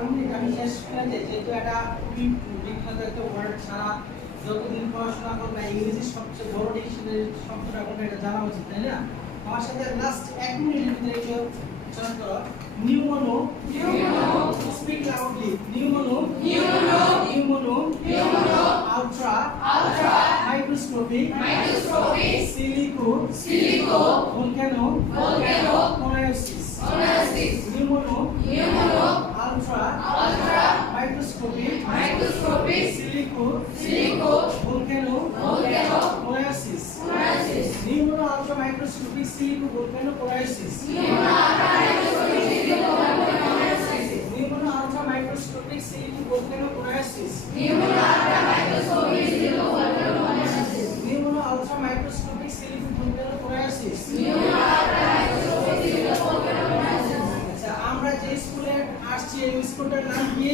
1 minute আমি শেষ করে দিই, যেহেতু এটা খুবই বিখ্যাত একটা ওয়ার্ড, সারা যতদিন পড়াশোনা করবে ইংরেজি সবচেয়ে বড় ডিকশনারি শব্দটা আপনাদের এটা জানা উচিত, তাই না? আমার সাথে লাস্ট 1 মিনিটের ভিতরে একটু উচ্চারণ করো। Pneumono, speak loudly. Pneumono, ultra, microscopic, silico, volcano, coniosis. Pneumono, ultra, microscopic, silico, volcano, coniosis. Pneumono, ultra, microscopic, silico, volcano, coniosis. Pneumono, ultra, microscopic, silico, volcano, coniosis. Pneumono, ultra, microscopic, silico, volcano, coniosis. আচ্ছা, আমরা যে স্কুলে আসছি এই স্কুলটার নাম কি?